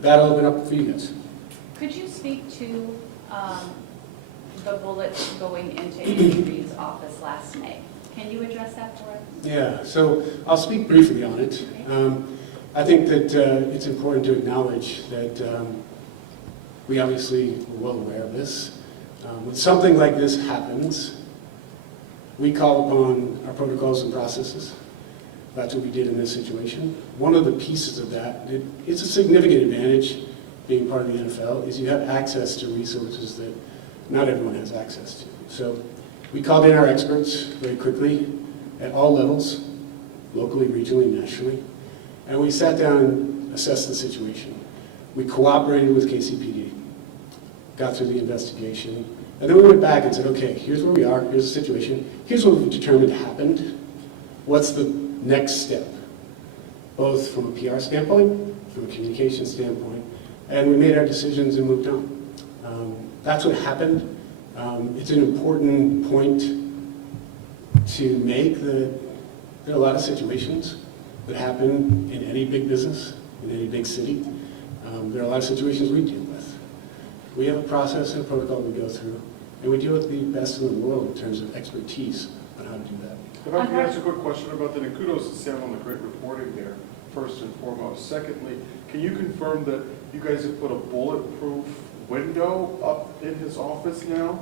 That'll open up for you guys. Could you speak to the bullet going into Andy Reid's office last May? Can you address that for us? Yeah, so I'll speak briefly on it. I think that it's important to acknowledge that we obviously were well aware of this. When something like this happens, we call upon our protocols and processes. That's what we did in this situation. One of the pieces of that, it's a significant advantage being part of the NFL, is you have access to resources that not everyone has access to. So we called in our experts very quickly at all levels, locally, regionally, nationally, and we sat down and assessed the situation. We cooperated with KCPD, got through the investigation, and then we went back and said, okay, here's where we are, here's the situation, here's what we've determined happened, what's the next step, both from a PR standpoint, from a communication standpoint, and we made our decisions and moved on. That's what happened. It's an important point to make that there are a lot of situations that happen in any big business, in any big city. There are a lot of situations we deal with. We have a process and a protocol we go through, and we deal with the best in the world in terms of expertise on how to do that. If I could ask a quick question about that, and kudos to Sam on the great reporting there, first and foremost. Secondly, can you confirm that you guys have put a bulletproof window up in his office now?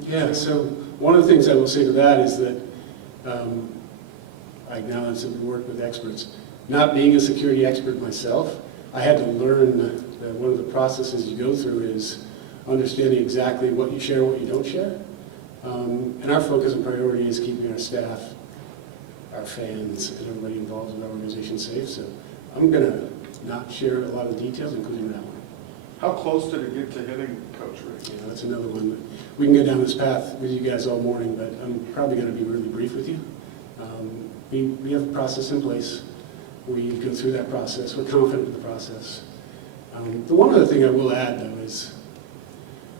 Yeah, so one of the things I will say to that is that I acknowledge that we work with experts. Not being a security expert myself, I had to learn that one of the processes you go through is understanding exactly what you share and what you don't share. And our focus and priority is keeping our staff, our fans, and everybody involved in our organization safe. So I'm going to not share a lot of the details, including that one. How close did it get to hitting Coach Reid? Yeah, that's another one. We can go down this path with you guys all morning, but I'm probably going to be really brief with you. We have a process in place. We go through that process. We're confident with the process. The one other thing I will add, though, is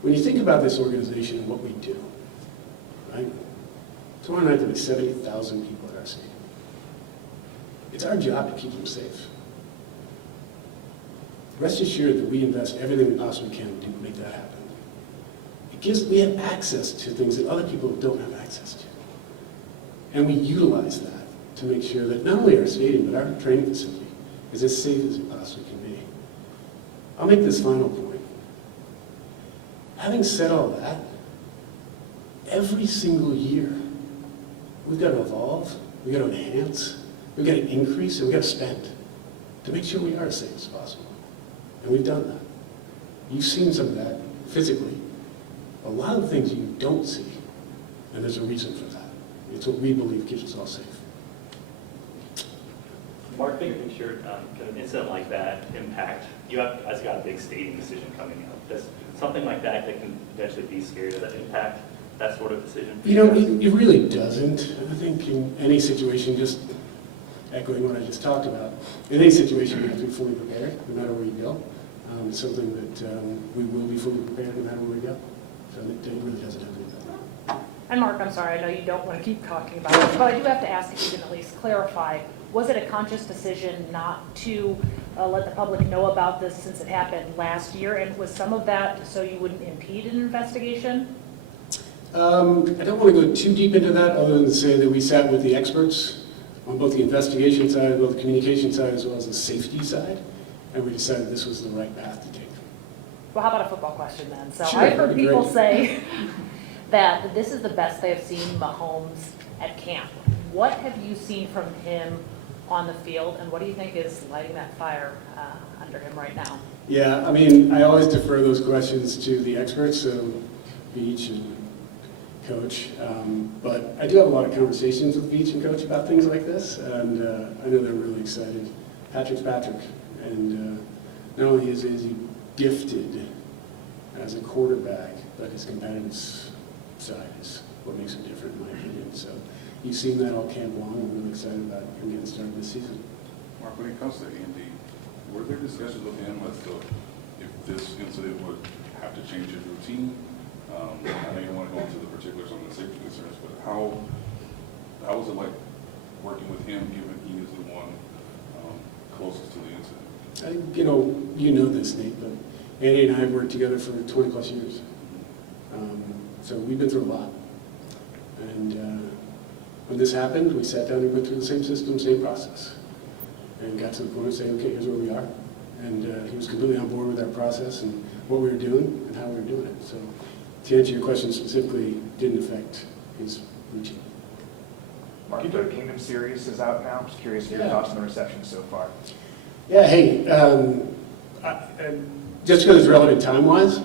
when you think about this organization and what we do, right? Tomorrow night there'll be 70,000 people at our stadium. It's our job to keep them safe. Rest assured that we invest everything we possibly can to make that happen. We have access to things that other people don't have access to. And we utilize that to make sure that not only our stadium, but our training facility is as safe as it possibly can be. I'll make this final point. Having said all that, every single year, we've got to evolve, we've got to enhance, we've got to increase, and we've got to spend to make sure we are as safe as possible. And we've done that. You've seen some of that physically. A lot of the things you don't see, and there's a reason for that. It's what we believe keeps us all safe. Mark, big picture, can an incident like that impact? You guys got a big stadium decision coming up. Does something like that can potentially be scary? Does that impact that sort of decision? You know, it really doesn't. I think in any situation, just echoing what I just talked about, in any situation you have to be fully prepared, no matter where you go. It's something that we will be fully prepared no matter where we go. So it really doesn't have to do that. And Mark, I'm sorry, I know you don't want to keep talking about this, but I do have to ask if you can at least clarify, was it a conscious decision not to let the public know about this since it happened last year? And was some of that so you wouldn't impede an investigation? I don't want to go too deep into that other than to say that we sat with the experts on both the investigation side, both the communication side, as well as the safety side, and we decided this was the right path to take. Well, how about a football question then? So Sure, I've heard that'd be people great. say that this is the best they have seen Mahomes at camp. What have you seen from him on the field, and what do you think is lighting that fire under him right now? Yeah, I mean, I always defer those questions to the experts, so Beach and Coach. But I do have a lot of conversations with Beach and Coach about things like this, and I know they're really excited. Patrick's Patrick, and not only is he gifted as a quarterback, but his competitive side is what makes him different, in my opinion. So you've seen that all camp long. I'm really excited about him getting started this season. Mark, when it comes to Andy, were there discussions with him as to if this incident would have to change his routine? I know you don't want to go into the particulars on the safety concerns, but how was it like working with him, given he is the one closest to the incident? You know this, Nate, but Andy and I have worked together for 20 plus years. So we've been through a lot. And when this happened, we sat down and went through the same system, same process. And got to the point of saying, okay, here's where we are. And he was completely on board with our process and what we were doing and how we were doing it. So to answer your question specifically, didn't affect his routine. Mark, the Kingdom series is out now. I'm just curious of your thoughts on the reception so far. Yeah, hey, just because it's relevant time-wise,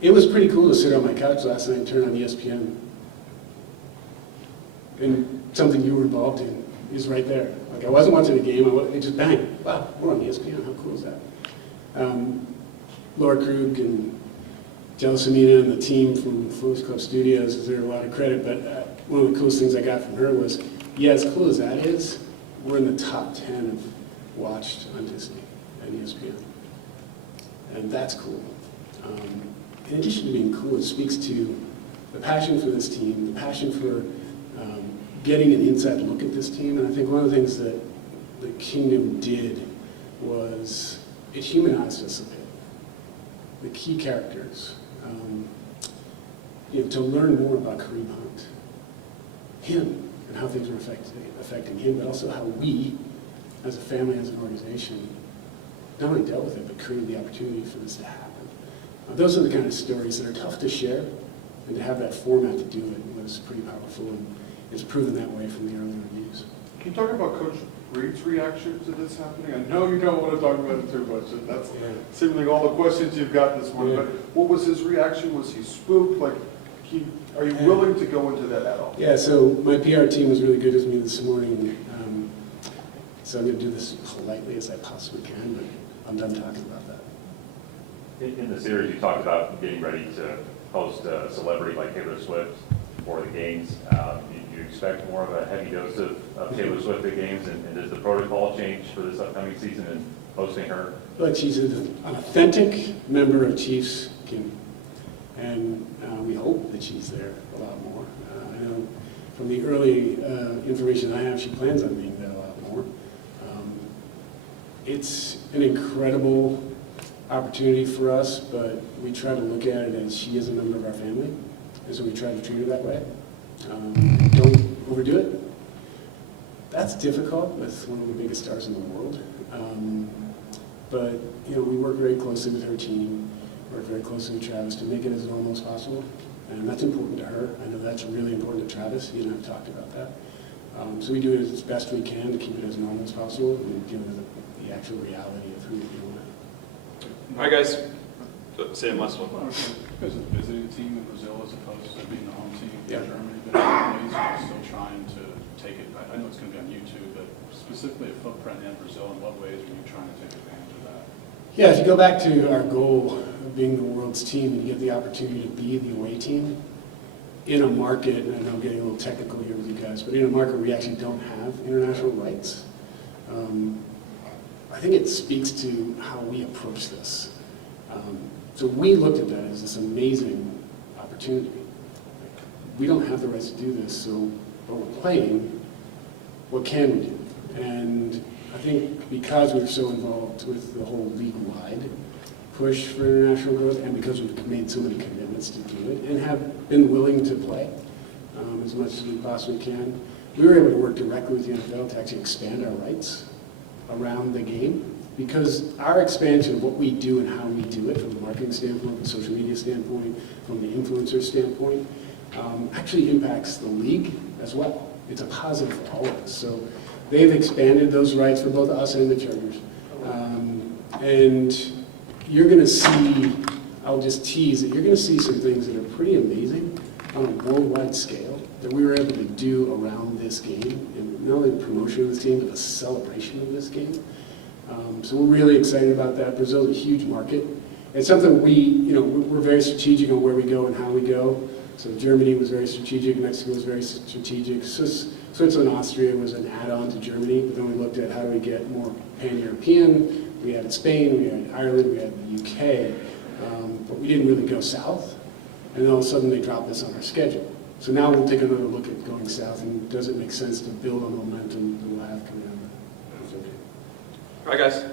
it was pretty cool to sit on my couch last night and turn on ESPN. And something you were involved in is right there. Like, I wasn't watching a game, it just bang, wow, we're on ESPN, how cool is that? Laura Krug and Jelasamina and the team from Fools Club Studios deserve a lot of credit, but one of the coolest things I got from her was, yeah, as cool as that is, we're in the top 10 of watched on Disney and ESPN. And that's cool. In addition to being cool, it speaks to the passion for this team, the passion for getting an inside look at this team. And I think one of the things that the Kingdom did was it humanized us a bit. The key characters, to learn more about Kareem Hunt, him, and how things were affecting him, but also how we, as a family, as an organization, not only dealt with it, but created the opportunity for this to happen. Those are the kind of stories that are tough to share, and to have that format to do it was pretty powerful, and it's proven that way from the early reviews. Can you talk about Coach Reid's reaction to this happening? I know you don't want to talk about it too much, and that's seemingly all the questions you've got this morning, but what was his reaction? Was he spooked? Like, are you willing to go into that at all? Yeah, so my PR team was really good with me this morning, so I'm going to do this politely as I possibly can, but I'm done talking about that. In the series, you talked about getting ready to host a celebrity like Taylor Swift for the games. You expect more of a heavy dose of Taylor Swift at games, and does the protocol change for this upcoming season in hosting her? But she's an authentic member of Chiefs Kingdom, and we hope that she's there a lot more. I know from the early information I have, she plans on being there a lot more. It's an incredible opportunity for us, but we try to look at it as she is a member of our family, and so we try to treat her that way. Don't overdo it. That's difficult with one of the biggest stars in the world. But we work very closely with her team, work very closely with Travis to make it as normal as possible, and that's important to her. I know that's really important to Travis. He and I have talked about that. So we do it as best we can to keep it as normal as possible and deal with the actual reality of who you're dealing with. All right, guys. Sam, last one. Because of the visiting team in Brazil as opposed to being the home team in Yeah. Germany, but anyways, we're still trying to take it. I know it's going to be on YouTube, but specifically a footprint in Brazil, in what ways are you trying to take advantage of that? Yeah, if you go back to our goal of being the world's team and you get the opportunity to be the away team in a market, and I know I'm getting a little technical here with you guys, but in a market where we actually don't have international rights, I think it speaks to how we approach this. So we looked at that as this amazing opportunity. We don't have the rights to do this, so but we're playing, what can we do? And I think because we're so involved with the whole league-wide push for international growth, and because we've made so many commitments to do it, and have been willing to play as much as we possibly can, we were able to work directly with the NFL to actually expand our rights around the game, because our expansion of what we do and how we do it, from a marketing standpoint, from a social media standpoint, from the influencer standpoint, actually impacts the league as well. It's a positive for all of us. So they've expanded those rights for both us and the Chargers. And you're going to see, I'll just tease it, you're going to see some things that are pretty amazing on a worldwide scale that we were able to do around this game, and not only the promotion of this game, but the celebration of this game. So we're really excited about that. Brazil's a huge market. It's something we're very strategic on where we go and how we go. So Germany was very strategic, Mexico was very strategic. Switzerland, Austria was an add-on to Germany, but then we looked at how do we get more pan-European. We had Spain, we had Ireland, we had the UK, but we didn't really go south. And then all of a sudden they dropped this on our schedule. So now we'll take another look at going south, and does it make sense to build on the momentum that we'll have coming out of that? All right, guys.